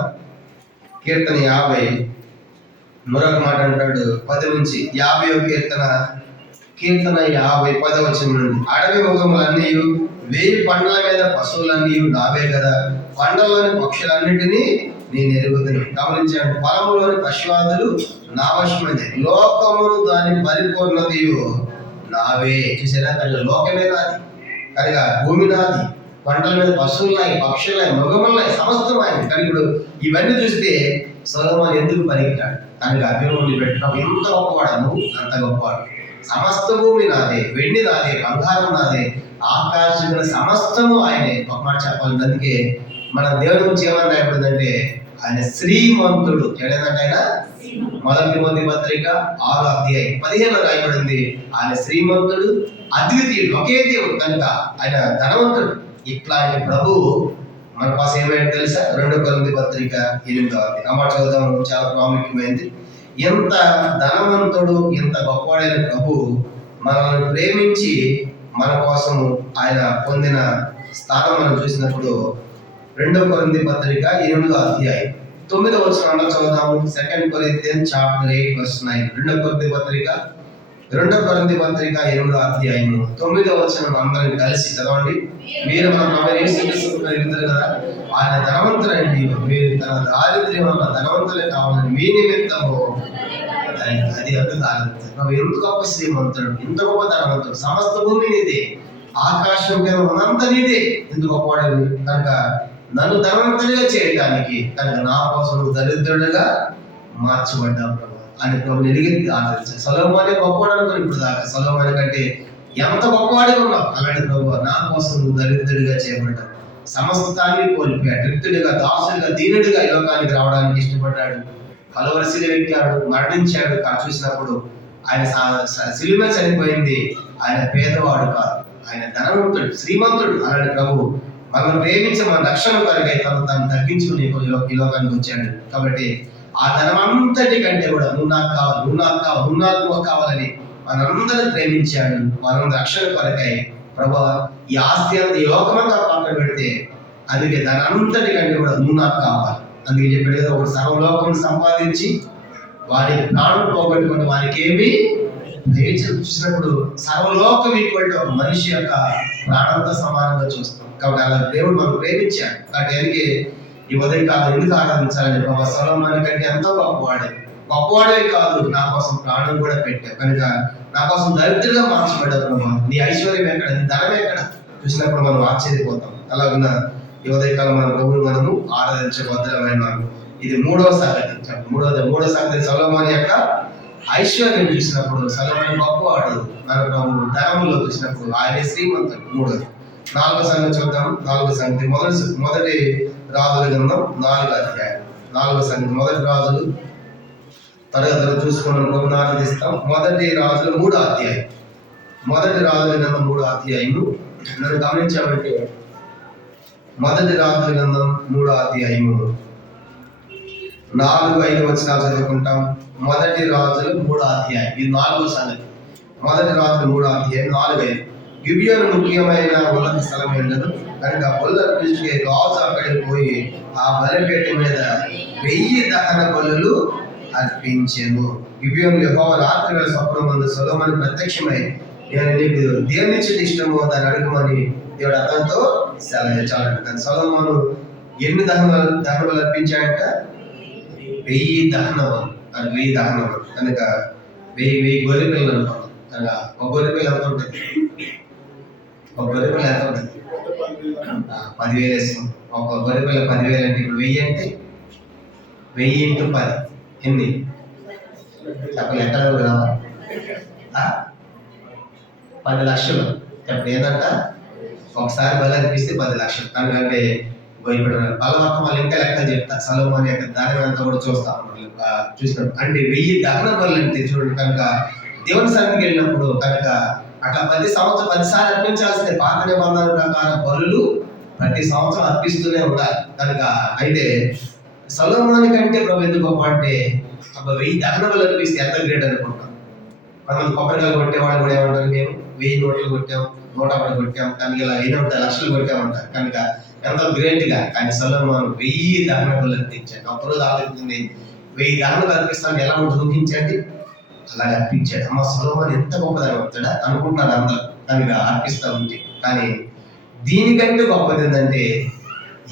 50 మరొక మాట అంటాడు 10 నుంచి. 50వ కీర్తన 50 వచనం నుండి. అడవి మృగములన్నీ, 1000 పండ్ల మీద పశువులన్నీ నావే కదా, పండ్లలోని పక్షులన్నింటినీ నేను ఎరుగుతుని. గమనించండి, పొలములోని పశువాదులు నా వశమైంది, లోకమును దాని పరిపూర్ణతయు నావే. చూసారా? లోకమే నాది, కనుక భూమి నాది, పంటల మీద పశువులున్నాయి, పక్షులున్నాయి, మృగములున్నాయి, సమస్తం ఆయన. కానీ ఇప్పుడు ఇవన్నీ చూస్తే సొలొమోను ఎందుకు పనికిరాడు? కనుక అభివృద్ధి పెట్టడం ఎంత గొప్పవాడు, నువ్వు అంత గొప్పవాడు. సమస్త భూమి నాదే, వెండి నాదే, బంగారం నాదే, ఆకాశం సమస్తము ఆయనే. ఒక మాట చెప్పాలి. అందుకే మన దేవుడి గురించి ఏమన్నా రాయబడిందంటే ఆయన శ్రీమంతుడు. ఏదంటే ఆయన 1 తిమోతి పత్రిక 6:15 రాయబడింది. ఆయన శ్రీమంతుడు, అద్వితీయుడు, ఒకే దేవుడు, కనుక ఆయన ధనవంతుడు. ఇట్లాంటి ప్రభు మన కోసం ఏమైనా తెలుసా? 2 కొరింథీ పత్రిక 8 ఆ మాట చదువుదాము, చాలా ప్రాముఖ్యమైనది. ఎంత ధనవంతుడు, ఎంత గొప్పవాడైన ప్రభు మనల్ని ప్రేమించి మన కోసము ఆయన పొందిన స్థానం మనం చూసినప్పుడు 2 కొరింథీ పత్రిక 8:9 వచనంలో చదువుదాము. 2 Corinthians chapter 8:9. 2 కొరింథీ పత్రిక 8:9 వచనం అందరం కలిసి చదవండి. మీరు మన ప్రభు యేసుక్రీస్తు ఎరుగుతారు కదా, ఆయన ధనవంతులండి, మీరు తన దారిద్ర్యం వల్ల ధనవంతులే కావాలని మీ నిమిత్తము అది ప్రభు ఎంత గొప్ప శ్రీమంతుడు, ఎంత గొప్ప ధనవంతుడు. సమస్త భూమి నీదే, ఆకాశం కింద ఉన్నంత నీదే. ఎందుకు గొప్పవాడు? కనుక నన్ను ధనవంతుడిగా చేయడానికి, కనుక నా కోసం నువ్వు దరిద్రుడిగా మార్చబడ్డావు ప్రభు. అని ప్రభుని ఎదిగి ఆరాధించాలి. సొలొమోనే గొప్పవాడు అనుకుని ఇప్పుడు దాకా సొలొమోను కంటే ఎంత గొప్పవాడిగా ఉన్నావు. అలాంటి ప్రభు నా కోసం నువ్వు దరిద్రుడిగా చేయబడ్డావు, సమస్తాన్ని కోల్పోయాడు, రిక్తుడిగా, దాసుడిగా, దీనుడిగా ఈ లోకానికి రావడానికి ఇష్టపడ్డాడు, కలవరసిగా ఎక్కాడు, మరణించాడు. చూసినప్పుడు ఆయన సిలువ చనిపోయింది. ఆయన పేదవాడు కాదు, ఆయన ధనవంతుడు, శ్రీమంతుడు. అలాంటి ప్రభు మనం ప్రేమించి మన రక్షణ కొరకై తను తగ్గించుకుని ఈ లోకానికి వచ్చాడు. కాబట్టి ఆ ధనమంతటి కంటే కూడా నువ్వు నాకు కావాలి, నువ్వు నాకు కావాలి, నువ్వు నాకు కావాలని మనందరినీ ప్రేమించాడు. మనం రక్షణ కొరకై ప్రభు ఈ ఆస్తి అంతా ఈ లోకమంతా పక్కన పెడితే అందుకే దాని అంతటి కంటే కూడా నువ్వు నాకు కావాలి. అందుకే చెప్పాడు కదా, ఒక సర్వలోకం సంపాదించి వారి ప్రాణం పోగొట్టుకుని వారికి ఏమి చూసినప్పుడు సర్వలోకం ఈక్వల్ ఒక మనిషి యొక్క ప్రాణంతో సమానంగా చూస్తాం. కాబట్టి అలా దేవుడు మనం ప్రేమించాడు. కాబట్టి అందుకే ఈ ఉదయకాలం ఎందుకు ఆరాధించాలని ప్రభు సొలొమోను కంటే ఎంతో గొప్పవాడే కాదు, నా కోసం ప్రాణం కూడా పెట్టావు కనుక నా కోసం దరిద్రంగా మార్చబడ్డావు ప్రభు. నీ ఐశ్వర్యం ఎక్కడ, నీ ధనం ఎక్కడ చూసినప్పుడు మనం ఆశ్చర్యపోతాం. అలాగున్న ఈ ఉదయకాలం మన ప్రభువును మనము ఆరాధించబద్ధమైన ఇది మూడవ సంగతి. మూడో సంగతి సొలొమోను యొక్క ఐశ్వర్యం చూసినప్పుడు సొలొమోను గొప్పవాడు, మన ప్రభు ధనంలో చూసినప్పుడు ఆయన శ్రీమంతుడు. మూడోది. నాలుగో సంగతి చూద్దాం. నాలుగో సంగతి మొదటి రాజుల గ్రంథం 4వ అధ్యాయం. నాలుగో సంగతి మొదటి రాజులు తరగతిలో చూసుకున్న ప్రభువును ఆరాధిస్తాం. మొదటి రాజులు 3వ అధ్యాయం. మొదటి రాజుల గ్రంథం 3వ అధ్యాయము నన్ను గమనించామంటే మొదటి రాజుల గ్రంథం 3వ అధ్యాయము 4-5 వచనాలు చదువుకుంటాం. మొదటి రాజులు 3వ అధ్యాయం, ఇది 4వ సంగతి. మొదటి రాజులు 3వ అధ్యాయం 4-5. గిబియోను ముఖ్యమైన ఉన్నత స్థలం వెళ్ళను కనుక బలులు అర్పించే రాజు అక్కడికి పోయి ఆ బలిపీఠ మీద 1000 దహన బలులు అర్పించెను. గిబియోను యెహోవా రాత్రి వేళ స్వప్నమందు సొలొమోను ప్రత్యక్షమై నేను నీకు దేనిచ్చి ఇష్టమో దాన్ని అడుగుమని దేవుడు అతనితో సెలవిచ్చాడంట. కానీ సొలొమోను ఎన్ని దహనబలు అర్పించాడంట? 1000 దహనబలు. అది 1000 దహనబలు కనుక 1000 గొర్రె పిల్లలు అనుకోండి. కనుక ఒక గొర్రె పిల్ల ఎంత ఉంటుంది? ఒక గొర్రె పిల్ల ఎంత ఉంటుంది? 10,000 వేస్తాం. ఒక గొర్రె పిల్ల 10,000 అంటే ఇప్పుడు 1000 అంటే 1000 × 10 ఎన్ని చెప్పలు ఎక్కడ రావాలి? 10 లక్షలు. ఇప్పుడు ఏంటంట ఒకసారి బలి అనిపిస్తే 10 లక్షలు. కనుకంటే ఇప్పుడు బలవంతం వాళ్ళు ఇంకా లెక్క చెప్తా. సొలొమోను యొక్క ధనం అంతా కూడా చూస్తాం చూసినప్పుడు. అంటే 1000 దహన బలు అంటే చూడండి. కనుక దేవుని సన్నిధికి వెళ్ళినప్పుడు కనుక అట్లా 10 సార్లు అర్పించాల్సిందే. పాత నిబంధన ప్రకారం బలులు ప్రతి సంవత్సరం అర్పిస్తూనే ఉండాలి. కనుక అయితే సొలొమోను కంటే ప్రభు ఎందుకు గొప్ప అంటే 1000 దహన బలు అర్పిస్తే ఎంత గ్రేట్ అనుకుంటాం. కొంతమంది కొబ్బరికాయలు కొట్టేవాళ్ళు కూడా ఏమంటారు, మేము 1000 నోట్లు కొట్టాం, 101 కొట్టాం, కనుక ఇలా 8 లక్షలు కొట్టామంటారు. కనుక ఎంతో గ్రేట్ గా. కానీ సొలొమోను 1000 దహన బలు అర్పించాడు. అప్పుడు ఆలోచించింది 1000 దహన బలు అర్పిస్తాను ఎలా ఉంటుంది ఊహించండి. అలాగే అర్పించాడు. అమ్మ సొలొమోను ఎంత గొప్పదని అవుతాడా అనుకుంటున్నారు అందరూ. కనుక అర్పిస్తూ ఉంది. కానీ దీనికంటే గొప్పది ఏంటంటే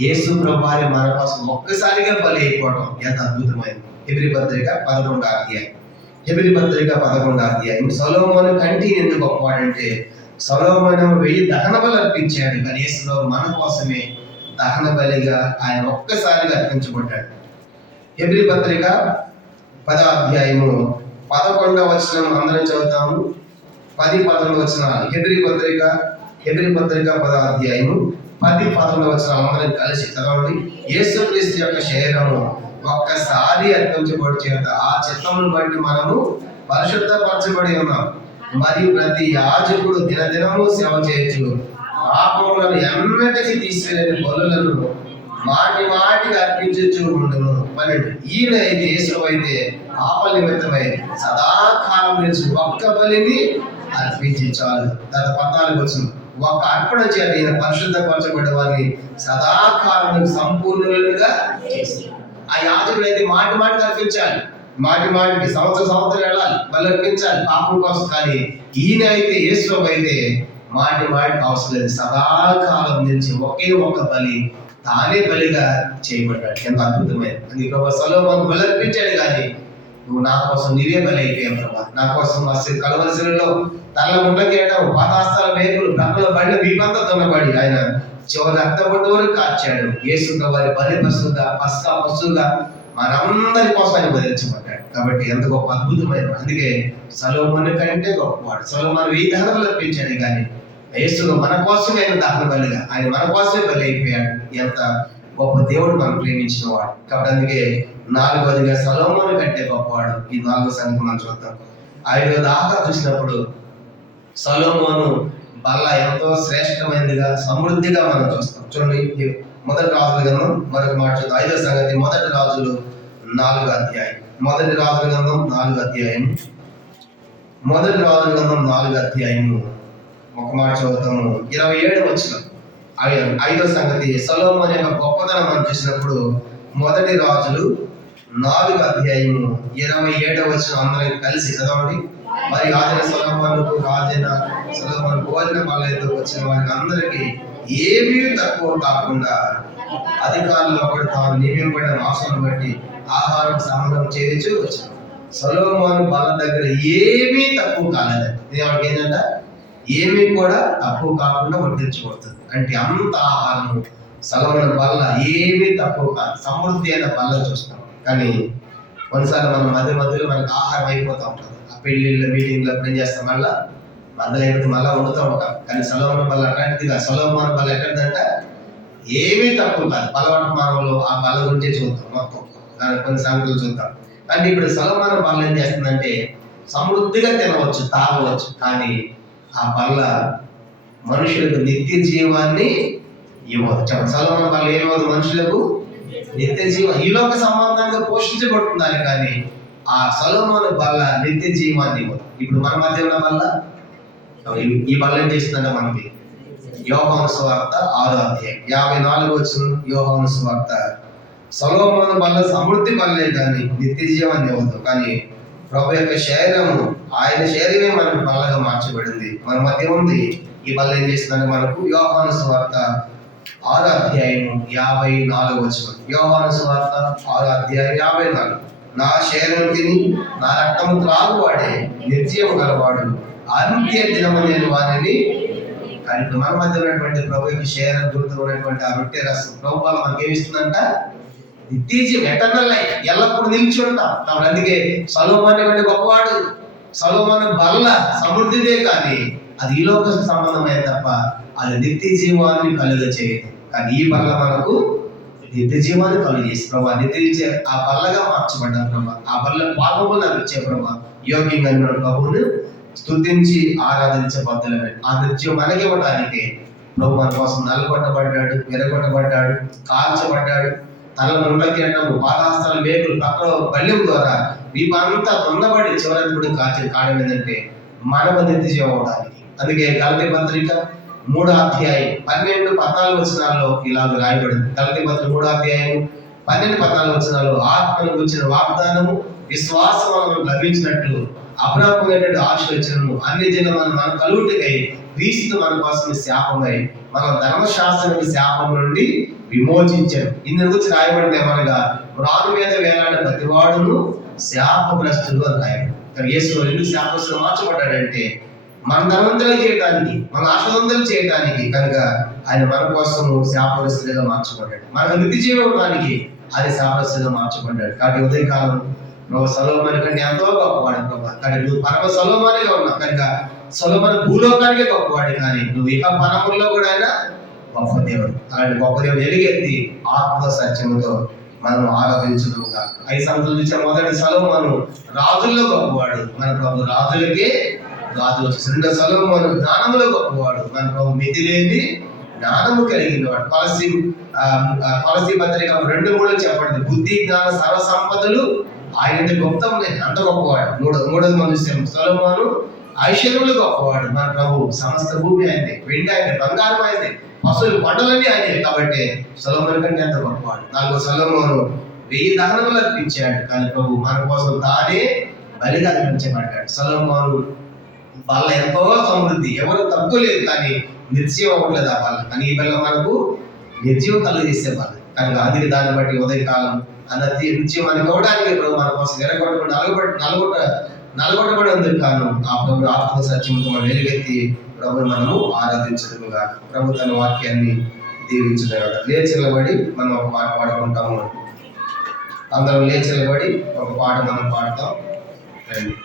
యేసు ప్రభువారి మన కోసం ఒక్కసారిగా బలి అయిపోవడం ఎంత అద్భుతమైంది. హెబ్రీ పత్రిక 11వ అధ్యాయం. హెబ్రీ పత్రిక 11వ అధ్యాయం. సొలొమోను కంటే ఎందుకు గొప్పవాడంటే సొలొమోను 1000 దహన బలి అర్పించాడు. కానీ యేసు మన కోసమే దహన బలిగా ఆయన ఒక్కసారిగా అర్పించబడ్డాడు. హెబ్రీ పత్రిక 10వ అధ్యాయము 11వ వచనం అందరం చదువుతాము. 10-11 వచనాలు. హెబ్రీ పత్రిక 10వ అధ్యాయము 10-11 వచనాలు అందరం కలిసి చదవండి. యేసుక్రీస్తు యొక్క శరీరము ఒక్కసారి అర్పించబడి చేత ఆ చిత్తమును బట్టి మనము పరిశుద్ధపరచబడి ఉన్నాం. మరి ప్రతి యాజకుడు దినదినము సేవ చేయొచ్చు పాపములను ఎన్నటికీ తీసివేయని బలులను మాటికి అర్పించు ఉండును. 12. ఈయన అయితే యేసు అయితే పాప నిమిత్తమై సదాకాలం నుంచి ఒక్క బలిని అర్పించాలి. తర్వాత 14 వచనం. ఒక్క అర్పణ చేత ఈయన పరిశుద్ధపరచబడే వారిని సదాకాలం సంపూర్ణులుగా చేసి. ఆ యాజకుడు అయితే మాటికి అర్పించాలి, మాటికి సంవత్సరం వెళ్ళాలి, బలి అర్పించాలి పాపం కోసం. కానీ ఈయన అయితే యేసు అయితే మాటికి అవసరం లేదు. సదాకాలం నుంచి ఒకే ఒక్క బలి తానే బలిగా చేయబడ్డాడు. ఎంత అద్భుతమైనది. అందుకే ప్రభు సొలొమోను బలి అర్పించాడు. కానీ నువ్వు నా కోసం నీవే బలి అయిపోయావు ప్రభా. నా కోసం కలవలసిలో తల గుంట చేయడం, పాతాస్తాల వేపులు, ప్రక్కల బండి వీపంతా దున్నబడి ఆయన చివరి రక్తపొట్టు వరకు కార్చాడు. యేసు వారి బలి పశువుగా, పస్కా పశువుగా మనందరి కోసం ఆయన బదిలించబడ్డాడు. కాబట్టి ఎంత గొప్ప అద్భుతమైన, అందుకే సొలొమోను కంటే గొప్పవాడు. సొలొమోను 1000 దహనబలులు అర్పించాడు, కానీ యేసు మన కోసమే ఆయన దహన బలిగా, ఆయన మన కోసమే బలి అయిపోయాడు. ఎంత గొప్ప దేవుడు మనం ప్రేమించిన వాడు. కాబట్టి అందుకే 4వదిగా సొలొమోను కంటే గొప్పవాడు. ఈ 4వ సంగతి మనం చూద్దాం. 5వ దాకా చూసినప్పుడు సొలొమోను బల్ల ఎంతో శ్రేష్టమైనదిగా, సమృద్ధిగా మనం చూస్తాం. చూడండి, మొదటి రాజుల గ్రంథం మరొక మాట చూద్దాం. 5వ సంగతి మొదటి రాజులు 4వ అధ్యాయం. మొదటి రాజుల గ్రంథం 4వ అధ్యాయం. మొదటి రాజుల గ్రంథం 4వ అధ్యాయము ఒక మాట చదువుతాము. 27వ వచనం. 5వ సంగతి సొలొమోను యొక్క గొప్పతనం మనం చూసినప్పుడు మొదటి రాజులు 4వ అధ్యాయము 27వ వచనం అందరం కలిసి చదవండి. మరి రాజైన సొలొమోను భోజన బల్లతో వచ్చిన వారికి అందరికీ ఏమీ తక్కువ కాకుండా అధికారులు ఒకటి తాను నియమింపబడిన మాంసం బట్టి ఆహారం సంగ్రహం చేయించు వచ్చారు. సొలొమోను బల్ల దగ్గర ఏమీ తక్కువ కాలేదు. దేవుడికి ఏంటంటే ఏమీ కూడా తక్కువ కాకుండా వడ్డించబడుతుంది. అంటే అంత ఆహారము సొలొమోను బల్ల ఏమీ తక్కువ కాదు, సమృద్ధి అయిన బల్ల చూస్తాం. కానీ కొన్నిసార్లు మనం మధ్యలో మనకు ఆహారం అయిపోతూ ఉంటుంది. ఆ పెళ్లిళ్ళ మీటింగ్లో ఏం చేస్తాం, మళ్ళీ మధ్యలో మళ్ళీ వండుతూ ఉంటాం. కానీ సొలొమోను బల్ల అట్లాంటిదిగా, సొలొమోను బల్ల ఎక్కడిదంటే ఏమీ తక్కువ కాదు. పలవర్తమానంలో ఆ బల్ల గురించి చూద్దాం, మొత్తం దాని కొన్ని సంగతులు చూద్దాం. కానీ ఇప్పుడు సొలొమోను బల్ల ఏం చేస్తుందంటే సమృద్ధిగా తినవచ్చు, తాగవచ్చు, కానీ ఆ బల్ల మనుషులకు నిత్య జీవాన్ని ఇవ్వదు. సొలొమోను బల్ల ఏమవుదు? మనుషులకు నిత్య జీవం, ఈలోక సంబంధంగా పోషించబడుతున్నారు, కానీ ఆ సొలొమోను బల్ల నిత్య జీవాన్ని ఇవ్వదు. ఇప్పుడు మన మధ్య ఉన్న బల్ల, ఈ బల్ల ఏం చేస్తుందంటే మనకి యోహాను సువార్త 6వ అధ్యాయం 54వ వచనం. యోహాను సువార్త సొలొమోను బల్ల సమృద్ధి బల్లే కానీ నిత్య జీవాన్ని ఇవ్వదు. కానీ ప్రభు యొక్క శరీరము, ఆయన శరీరమే మనకు బల్లగా మార్చబడింది, మన మధ్య ఉంది. ఈ బల్ల ఏం చేస్తుందంటే మనకు యోహాను సువార్త 6వ అధ్యాయం 54వ వచనం. యోహాను సువార్త 6వ అధ్యాయం 54. నా శరీరం తిని నా రక్తము త్రాగువాడే నిత్యము గలవాడు, అంత్య దినము నేను వారిని. కానీ మన మధ్య ఉన్నటువంటి ప్రభు యొక్క శరీరం గుర్తు ఉన్నటువంటి ఆ రొట్టె రసం ప్రభు వల్ల మనకి ఏమిస్తుందంట? నిత్యజీవం, ఎటర్నల్ లైఫ్, ఎల్లప్పుడు నిలిచి ఉంటాం. కాబట్టి అందుకే సొలొమోను కంటే గొప్పవాడు. సొలొమోను బల్ల సమృద్ధిదే, కానీ అది ఈ లోక సంబంధమైన తప్ప అది నిత్య జీవాన్ని కలుగ చేయదు. కానీ ఈ బల్ల మనకు నిత్య జీవాన్ని కలుగ చేసి ప్రభా నిత్య ఆ బల్లగా మార్చబడ్డాం. ప్రభా ఆ బల్ల పాపములు అనిపించే ప్రభా యోగ్యంగా ప్రభువును స్తుతించి ఆరాధించే బద్దలమే. ఆ నిత్యం మనకి ఇవ్వడానికి ప్రభు మన కోసం నలగొట్టబడ్డాడు, విరగొట్టబడ్డాడు, కాల్చబడ్డాడు. తల నుండకి అంటాము, పాదాస్తాల వేగులు పక్కన బల్యం ద్వారా వీపంతా తొందబడి చివరికి కూడా కారణం ఏంటంటే మనకు నిత్య జీవం అవడానికి. అందుకే గలతీ పత్రిక 3వ అధ్యాయం 12-14 వచనాల్లో ఇలాగ రాయబడింది. గలతీ పత్రిక 3వ అధ్యాయం 12-14 వచనాల్లో ఆత్మను గురించిన వాగ్దానము విశ్వాసం వలన లభించినట్లు అబ్రాహ్మణుడైనటువంటి ఆశీర్వచనము అన్ని జనులను మన కలుగుటకై క్రీస్తు మన కోసం శాపమై మన ధర్మశాస్త్రం శాపం నుండి విమోచించారు. ఇందుకు గురించి రాయబడితే మనగా రాను మీద వేలాడే ప్రతివాడును శాపగ్రస్తులు అని రాయబడి. కానీ యేసు ఎందుకు శాపగ్రస్తులు మార్చబడ్డాడంటే మన ధనవంతులు చేయడానికి, మన ఆశవంతులు చేయడానికి. కనుక ఆయన మన కోసము శాపగ్రస్తులుగా మార్చబడ్డాడు. మన నిత్య జీవనానికి ఆయన శాపగ్రస్తులుగా మార్చబడ్డాడు. కాబట్టి ఉదయకాలం నువ్వు సొలొమోను కంటే ఎంతో గొప్పవాడు ప్రభా. కానీ నువ్వు పరమ సొలొమోనుగా ఉన్నావు కనుక సొలొమోను భూలోకానికే గొప్పవాడు, కానీ నువ్వు ఇక పరముల్లో కూడా ఆయన గొప్ప దేవుడు. అలాంటి గొప్ప దేవుడు ఎలుగెత్తి ఆత్మ సత్యముతో మనం ఆరాధించుదుముగా. 5 సంవత్సరాలు ఇచ్చే మొదటి సొలొమోను రాజుల్లో గొప్పవాడు, మన ప్రభు రాజులకే రాజు వచ్చి. 2వ సొలొమోను జ్ఞానములో గొప్పవాడు, మన ప్రభు మితిలేని జ్ఞానము కలిగిన వాడు. కొలసీ పత్రిక 2:3 చెప్పండి, బుద్ధి జ్ఞాన సర్వ సంపదలు ఆయన గొప్పతములే, అంత గొప్పవాడు. మూడోది మనం చూసాం, సొలొమోను ఐశ్వర్యములు గొప్పవాడు, మన ప్రభు సమస్త భూమి ఆయనే, వెండి ఆయనే, బంగారం ఆయనే, పశువులు పంటలన్నీ ఆయనే. కాబట్టి సొలొమోను కంటే అంత గొప్పవాడు. 4వ సొలొమోను 1000 దహనములు అర్పించాడు, కానీ ప్రభు మన కోసం తానే బలిగా అర్పించబడ్డాడు. సొలొమోను బల్ల ఎంతో సమృద్ధి, ఎవరు తక్కువ లేదు, కానీ నిర్జీవం అవ్వట్లేదు ఆ బల్ల. కానీ ఈ బల్ల మనకు నిర్జీవం కలుగజేసే బల్ల. కనుక అది దాన్ని బట్టి ఉదయకాలం అన్నది నిర్జీవానికి ఇవ్వడానికి ప్రభు మన కోసం ఎరగొట్టకుండా నలగొట్టబడి ఉంది. కాను ఆ ప్రభు ఆత్మ సత్యముతో మనం వెలుగెత్తి ప్రభుని మనము ఆరాధించడముగా. ప్రభు తన వాక్యాన్ని దీవించడం. లేచి నిలబడి మనం ఒక పాట పాడుకుంటాము. అందరం లేచి నిలబడి ఒక పాట మనం పాడతాం రండి.